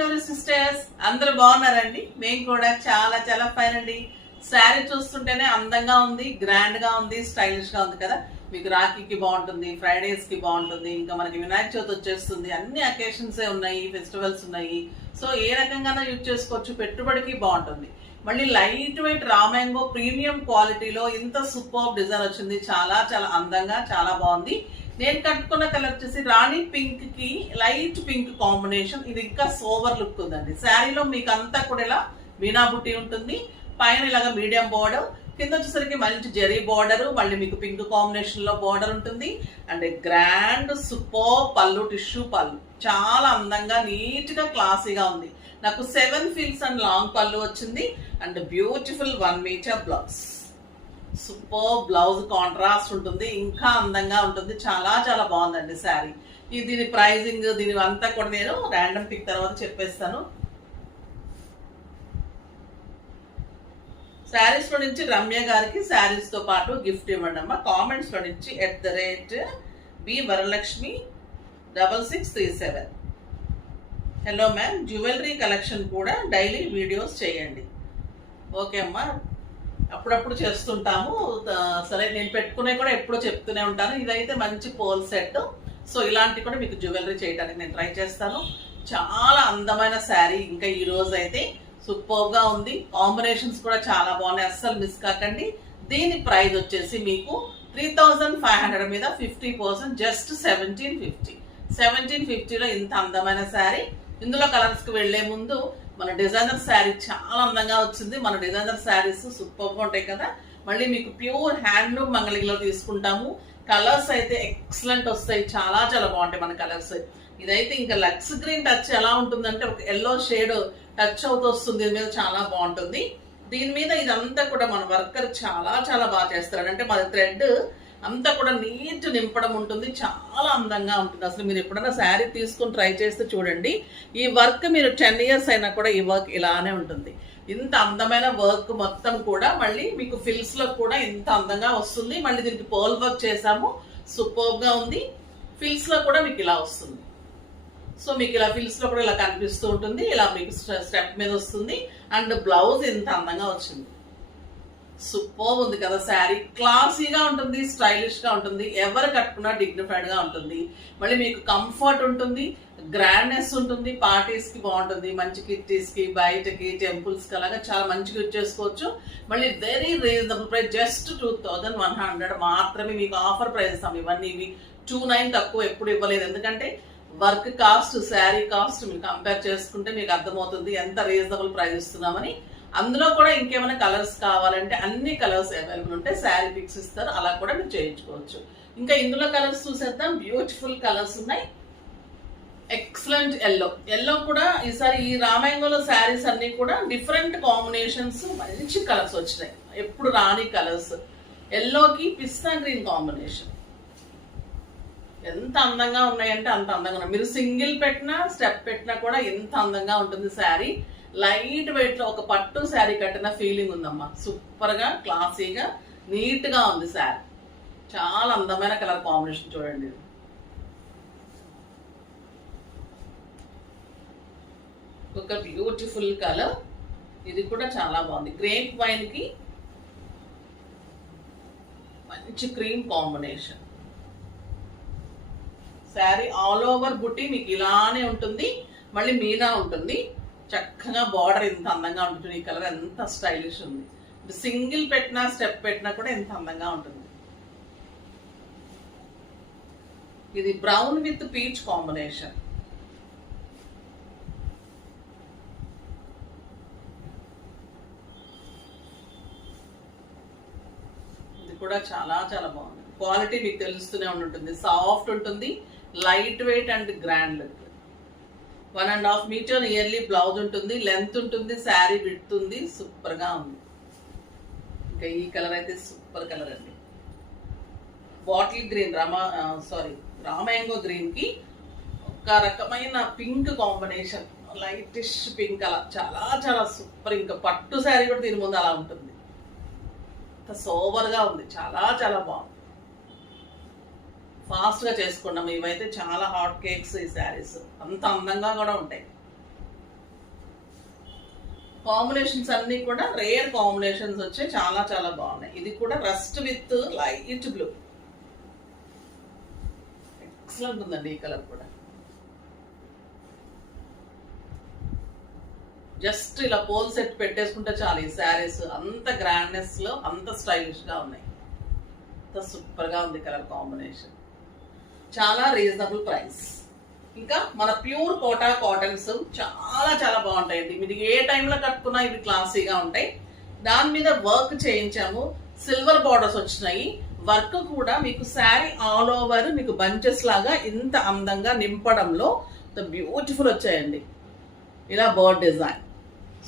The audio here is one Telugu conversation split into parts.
డోరీ సిస్టర్స్, అందరూ బాగున్నారండి? మేము కూడా చాలా చాలా ఫైన్ అండి. శారీ చూస్తుంటేనే అందంగా ఉంది, గ్రాండ్ గా ఉంది, స్టైలిష్ గా ఉంది కదా. మీకు రాఖీకి బాగుంటుంది, ఫ్రైడేస్ కి బాగుంటుంది, ఇంకా మనకి వినాయక చవితి వచ్చేస్తుంది, అన్ని అకేషన్స్ ఉన్నాయి, ఫెస్టివల్స్ ఉన్నాయి. సో ఏ రకంగానో యూజ్ చేసుకోవచ్చు, పెట్టుబడికి బాగుంటుంది. మళ్ళీ light weight raw mango premium క్వాలిటీలో ఇంత సూపర్ డిజైన్ వచ్చింది. చాలా చాలా అందంగా చాలా బాగుంది. నేను కట్టుకున్న కలర్ వచ్చేసి రాణి పింక్ కి లైట్ పింక్ కాంబినేషన్. ఇది ఇంకా సోవర్ లుక్ ఉందండి. శారీలో మీకు అంతా కూడా ఇలా మీనా బుట్టి ఉంటుంది, పైన ఇలాగా మీడియం బోర్డర్, కింద వచ్చేసరికి మంచి జెరీ బోర్డర్, మళ్ళీ మీకు పింక్ కాంబినేషన్ లో బోర్డర్ ఉంటుంది. అండ్ గ్రాండ్ సూపర్ పళ్ళు, టిష్యూ పళ్ళు, చాలా అందంగా నీట్ గా క్లాసీగా ఉంది. నాకు 7 ఫీల్స్ అండ్ లాంగ్ పళ్ళు వచ్చింది. And beautiful 1 meter blouse, super blouse contrast ఉంటుంది, ఇంకా అందంగా ఉంటుంది. చాలా చాలా బాగుందండి శారీ. దీని ప్రైజింగ్ దీని అంతా కూడా నేను ర్యాండమ్ పిక్ తర్వాత చెప్పేస్తాను. శారీస్ లో నుంచి రమ్య గారికి శారీస్ తో పాటు గిఫ్ట్ ఇవ్వండి అమ్మా. కామెంట్స్ లో నుంచి @B Varalakshmi 6637. Hello ma'am, jewellery collection కూడా డైలీ వీడియోస్ చేయండి. ఓకే అమ్మా, అప్పుడప్పుడు చేస్తుంటాము. సరే, నేను పెట్టుకునే కూడా ఎప్పుడో చెప్తూనే ఉంటాను. ఇదైతే మంచి పోల్ సెట్. సో ఇలాంటి కూడా మీకు జ్యువెలరీ చేయడానికి నేను ట్రై చేస్తాను. చాలా అందమైన శారీ. ఇంకా ఈ రోజు అయితే సూపర్ గా ఉంది. కాంబినేషన్స్ కూడా చాలా బాగున్నాయి, అస్సలు మిస్ కాకండి. దీని ప్రైస్ వచ్చేసి మీకు 3500 మీద 50%, జస్ట్ 1750. 1750లో ఇంత అందమైన శారీ. ఇందులో కలర్స్ కి వెళ్లే ముందు మన డిజైనర్ శారీ చాలా అందంగా వచ్చింది. మన డిజైనర్ శారీస్ సూపర్ గా ఉంటాయి కదా. మళ్ళీ మీకు ప్యూర్ హ్యాండ్లూమ్ మంగళగిరిలో తీసుకుంటాము. కలర్స్ అయితే ఎక్సలెంట్ వస్తాయి, చాలా చాలా బాగుంటాయి మన కలర్స్. ఇదైతే ఇంకా లక్స్ గ్రీన్ టచ్ ఎలా ఉంటుందంటే ఒక ఎల్లో షేడ్ టచ్ అవుతూ వస్తుంది. దీని మీద చాలా బాగుంటుంది. దీని మీద ఇదంతా కూడా మన వర్కర్ చాలా చాలా బాగా చేస్తారు. అంటే మన థ్రెడ్ అంతా కూడా నీట్ నింపడం ఉంటుంది, చాలా అందంగా ఉంటుంది. అసలు మీరు ఎప్పుడైనా శారీ తీసుకుని ట్రై చేస్తే చూడండి. ఈ వర్క్ మీరు 10 ఇయర్స్ అయినా కూడా ఈ వర్క్ ఇలానే ఉంటుంది. ఇంత అందమైన వర్క్ మొత్తం కూడా మళ్ళీ మీకు ఫిల్స్ లో కూడా ఇంత అందంగా వస్తుంది. మళ్ళీ దీనికి పోల్ వర్క్ చేసాము, సూపర్ గా ఉంది. ఫిల్స్ లో కూడా మీకు ఇలా వస్తుంది. సో మీకు ఇలా ఫిల్స్ లో కూడా ఇలా కనిపిస్తూ ఉంటుంది. ఇలా మీకు స్టెప్ మీద వస్తుంది. అండ్ బ్లౌజ్ ఇంత అందంగా వచ్చింది. సూపర్ ఉంది కదా శారీ. క్లాసీగా ఉంటుంది, స్టైలిష్ గా ఉంటుంది, ఎవరు కట్టుకున్నా డిగ్నిఫైడ్ గా ఉంటుంది. మళ్ళీ మీకు కంఫర్ట్ ఉంటుంది, గ్రాండ్నెస్ ఉంటుంది, పార్టీస్ కి బాగుంటుంది, మంచి కిట్టీస్ కి, బయటకి, టెంపుల్స్ కి అలాగా చాలా మంచిగా యూజ్ చేసుకోవచ్చు. మళ్ళీ వెరీ రీజనబుల్ ప్రైస్, జస్ట్ 2100 మాత్రమే మీకు ఆఫర్ ప్రైజెస్. ఇవన్నీ ఇవి 29 తక్కువ ఎప్పుడు ఇవ్వలేదు. ఎందుకంటే వర్క్ కాస్ట్, శారీ కాస్ట్ మీరు కంపేర్ చేసుకుంటే మీకు అర్థమవుతుంది ఎంత రీజనబుల్ ప్రైస్ ఇస్తున్నామని. అందులో కూడా ఇంకేమైనా కలర్స్ కావాలంటే అన్ని కలర్స్ అవైలబుల్ ఉంటాయి. శారీ పిక్స్ ఇస్తారు, అలా కూడా మీరు చేయించుకోవచ్చు. ఇంకా ఇందులో కలర్స్ చూసేద్దాం. బ్యూటిఫుల్ కలర్స్ ఉన్నాయి. Excellent yellow. ఎల్లో కూడా ఈసారి ఈ రామాయంగంలో శారీస్ అన్ని కూడా డిఫరెంట్ కాంబినేషన్స్, మంచి కలర్స్ వచ్చినాయి, ఎప్పుడు రాని కలర్స్. ఎల్లోకి పిస్తా గ్రీన్ కాంబినేషన్ ఎంత అందంగా ఉన్నాయంటే అంత అందంగా ఉన్నాయి. మీరు సింగిల్ పెట్టినా స్టెప్ పెట్టినా కూడా ఎంత అందంగా ఉంటుంది శారీ. లైట్ వెయిట్ లో ఒక పట్టు శారీ కట్టిన ఫీలింగ్ ఉందమ్మా. సూపర్ గా, క్లాసీగా, నీట్ గా ఉంది శారీ. చాలా అందమైన కలర్ కాంబినేషన్ చూడండి. ఒక బ్యూటిఫుల్ కలర్. ఇది కూడా చాలా బాగుంది. గ్రేప్ వైన్ కి మంచి cream combination. Sari all over బుట్టి మీకు ఇలానే ఉంటుంది. మళ్ళీ మీనా ఉంటుంది. చక్కగా బార్డర్ ఎంత అందంగా ఉంటుంది. ఈ కలర్ ఎంత స్టైలిష్ ఉంది. సింగిల్ పెట్టినా స్టెప్ పెట్టినా కూడా ఎంత అందంగా ఉంటుంది. ఇది బ్రౌన్ విత్ పీచ్ కాంబినేషన్. ఇది కూడా చాలా చాలా బాగుంది. క్వాలిటీ మీకు తెలుస్తూనే ఉంటుంది. సాఫ్ట్ ఉంటుంది, light weight and grand look. 1.5 meter nearly blouse ఉంటుంది, లెంత్ ఉంటుంది, శారీ విడ్త్ ఉంది, సూపర్ గా ఉంది. ఇంకా ఈ కలర్ అయితే సూపర్ కలర్ అండి. బాటిల్ గ్రీన్, రామాయంగో గ్రీన్ కి ఒక రకమైన పింక్ కాంబినేషన్, లైటిష్ పింక్, అలా చాలా చాలా సూపర్. ఇంకా పట్టు శారీ కూడా దీని ముందు అలా ఉంటుంది. సోబర్ గా ఉంది, చాలా చాలా బాగుంది. ఫాస్ట్గా చేసుకున్నాం. ఇవైతే చాలా హాట్ కేక్స్ ఈ శారీస్, అంత అందంగా కూడా ఉంటాయి. కాంబినేషన్స్ అన్ని కూడా రేర్ కాంబినేషన్స్ వచ్చాయి, చాలా చాలా బాగున్నాయి. ఇది కూడా rust with light blue, excellent ఉందండి. ఈ కలర్ కూడా జస్ట్ ఇలా పోల్ సెట్ పెట్టేసుకుంటే చాలు. ఈ శారీస్ అంత గ్రాండ్నెస్ లో అంత స్టైలిష్ గా ఉన్నాయి, అంత సూపర్ గా ఉంది కలర్ కాంబినేషన్. చాలా రీజనబుల్ ప్రైస్. ఇంకా మన ప్యూర్ కోటా కాటన్స్ చాలా చాలా బాగుంటాయండి. మీరు ఏ టైంలో కట్టుకున్నా ఇవి క్లాసీగా ఉంటాయి. దాని మీద వర్క్ చేయించాము, సిల్వర్ బార్డర్స్ వచ్చినాయి. వర్క్ కూడా మీకు శారీ ఆల్ ఓవర్ మీకు బంచెస్ లాగా ఇంత అందంగా నింపడంలో బ్యూటిఫుల్ వచ్చాయండి. ఇలా బర్డ్ డిజైన్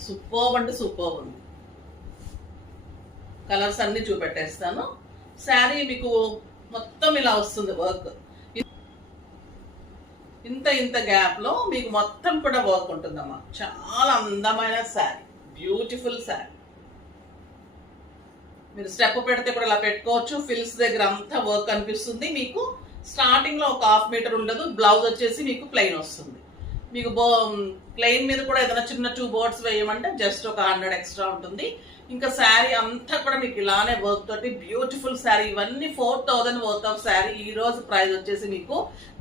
సూపర్ అంటే సూపర్ ఉంది. కలర్స్ అన్ని చూపెట్టేస్తాను. శారీ మీకు మొత్తం ఇలా వస్తుంది వర్క్. ఇంత ఇంత గ్యాప్ లో మీకు మొత్తం కూడా వర్క్ ఉంటుందమ్మా. చాలా అందమైన శారీ, బ్యూటిఫుల్ శారీ. మీరు స్టెప్ పెడితే కూడా ఇలా పెట్టుకోవచ్చు. ఫిల్స్ దగ్గర అంతా వర్క్ కనిపిస్తుంది మీకు. స్టార్టింగ్ లో ఒక 1/2 మీటర్ ఉండదు. బ్లౌజ్ వచ్చేసి మీకు ప్లెయిన్ వస్తుంది. మీకు ప్లెయిన్ మీద కూడా ఏదైనా చిన్న 2 బోర్డ్స్ వేయమంటే జస్ట్ ఒక 100 ఎక్స్ట్రా ఉంటుంది. ఇంకా శారీ అంతా కూడా మీకు ఇలానే వర్క్ తోటి బ్యూటిఫుల్ శారీ. ఇవన్నీ 4000 వర్త్ ఆఫ్ శారీ. ఈ రోజు ప్రైస్ వచ్చేసి మీకు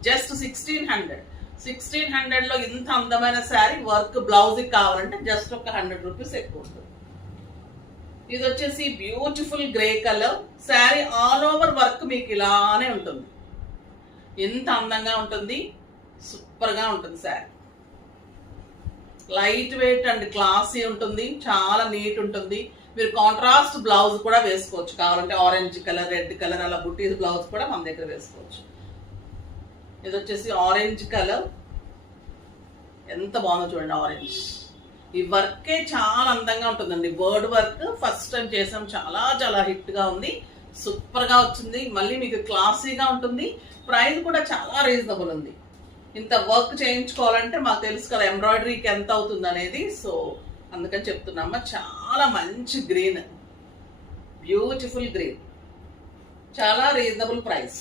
జస్ట్ 1600 లో ఇంత అందమైన శారీ. వర్క్ బ్లౌజ్ కావాలంటే జస్ట్ ఒక 100 రూపీస్ ఎక్కువ ఉంటుంది. ఇది వచ్చేసి beautiful grey colour sari. All over work మీకు ఇలానే ఉంటుంది. ఎంత అందంగా ఉంటుంది, సూపర్ గా ఉంటుంది sari. Light weight and classy ఉంటుంది, చాలా నీట్ ఉంటుంది. మీరు కాంట్రాస్ట్ బ్లౌజ్ కూడా వేసుకోవచ్చు కావాలంటే. ఆరెంజ్ కలర్, రెడ్ కలర్ అలా బుటీస్ బ్లౌజ్ కూడా మన దగ్గర వేసుకోవచ్చు. ఇది వచ్చేసి ఆరెంజ్ కలర్, ఎంత బాగుందో చూడండి. ఆరెంజ్ ఈ వర్కే చాలా అందంగా ఉంటుందండి. బర్డ్ వర్క్ ఫస్ట్ టైం చేసాం, చాలా చాలా హిట్ గా ఉంది, సూపర్ గా వచ్చింది. మళ్ళీ మీకు క్లాసీగా ఉంటుంది. ప్రైస్ కూడా చాలా రీజనబుల్ ఉంది. ఇంత వర్క్ చేయించుకోవాలంటే మాకు తెలుసు కదా ఎంబ్రాయిడరీకి ఎంత అవుతుంది అనేది. సో అందుకని చెప్తున్నామా. చాలా మంచి గ్రీన్, బ్యూటిఫుల్ గ్రీన్, చాలా reasonable price.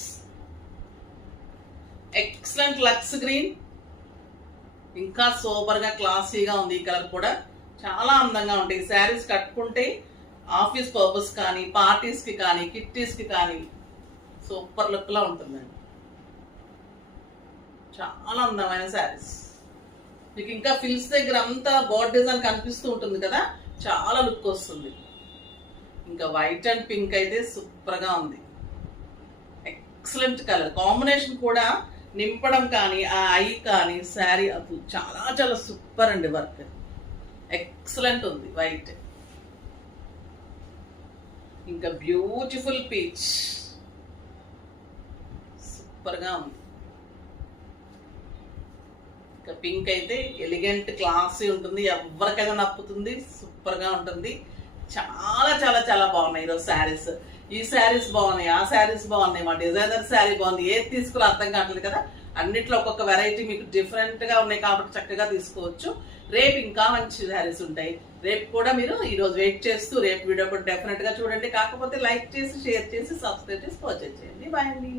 Excellent looks green, ఇంకా సూపర్ గా క్లాసీగా ఉంది. ఈ కలర్ కూడా చాలా అందంగా ఉంటాయి. శారీస్ కట్టుకుంటే ఆఫీస్ పర్పస్ కానీ, పార్టీస్ కి కానీ, కిట్టీస్ కి కానీ సూపర్ లుక్ లా ఉంటుందండి. చాలా అందమైన శారీస్. మీకు ఇంకా ఫిల్స్ దగ్గర అంతా బోర్డ్ డిజైన్ కనిపిస్తూ ఉంటుంది కదా, చాలా లుక్ వస్తుంది. ఇంకా వైట్ అండ్ పింక్ అయితే సూపర్ గా ఉంది. ఎక్సలెంట్ కలర్ కాంబినేషన్ కూడా నింపడం కానీ, ఆ ఐ కానీ శారీ అది చాలా చాలా సూపర్ అండి. వర్క్ ఎక్సలెంట్ ఉంది. వైట్ ఇంకా బ్యూటిఫుల్ పీచ్, సూపర్ గా ఉంది. పింక్ అయితే ఎలిగెంట్ క్లాసీ ఉంటుంది, ఎవరికైనా నప్పుతుంది, సూపర్ గా ఉంటుంది. చాలా చాలా చాలా బాగున్నాయి ఈరోజు శారీస్. ఈ శారీస్ బాగున్నాయి, ఆ శారీస్ బాగున్నాయి, మా డిజైనర్ శారీ బాగుంది. ఏది తీసుకోవాలో అర్థం కావట్లేదు కదా. అన్నిట్లో ఒక్కొక్క వెరైటీ మీకు డిఫరెంట్ గా ఉన్నాయి కాబట్టి చక్కగా తీసుకోవచ్చు. రేపు ఇంకా మంచి శారీస్ ఉంటాయి. రేపు కూడా మీరు ఈరోజు వెయిట్ చేస్తూ రేపు వీడియో కూడా డెఫినెట్ గా చూడండి. కాకపోతే లైక్ చేసి, షేర్ చేసి, సబ్స్క్రైబ్ చేసి పర్చేజ్ చేయండి. బాయ్ అండి.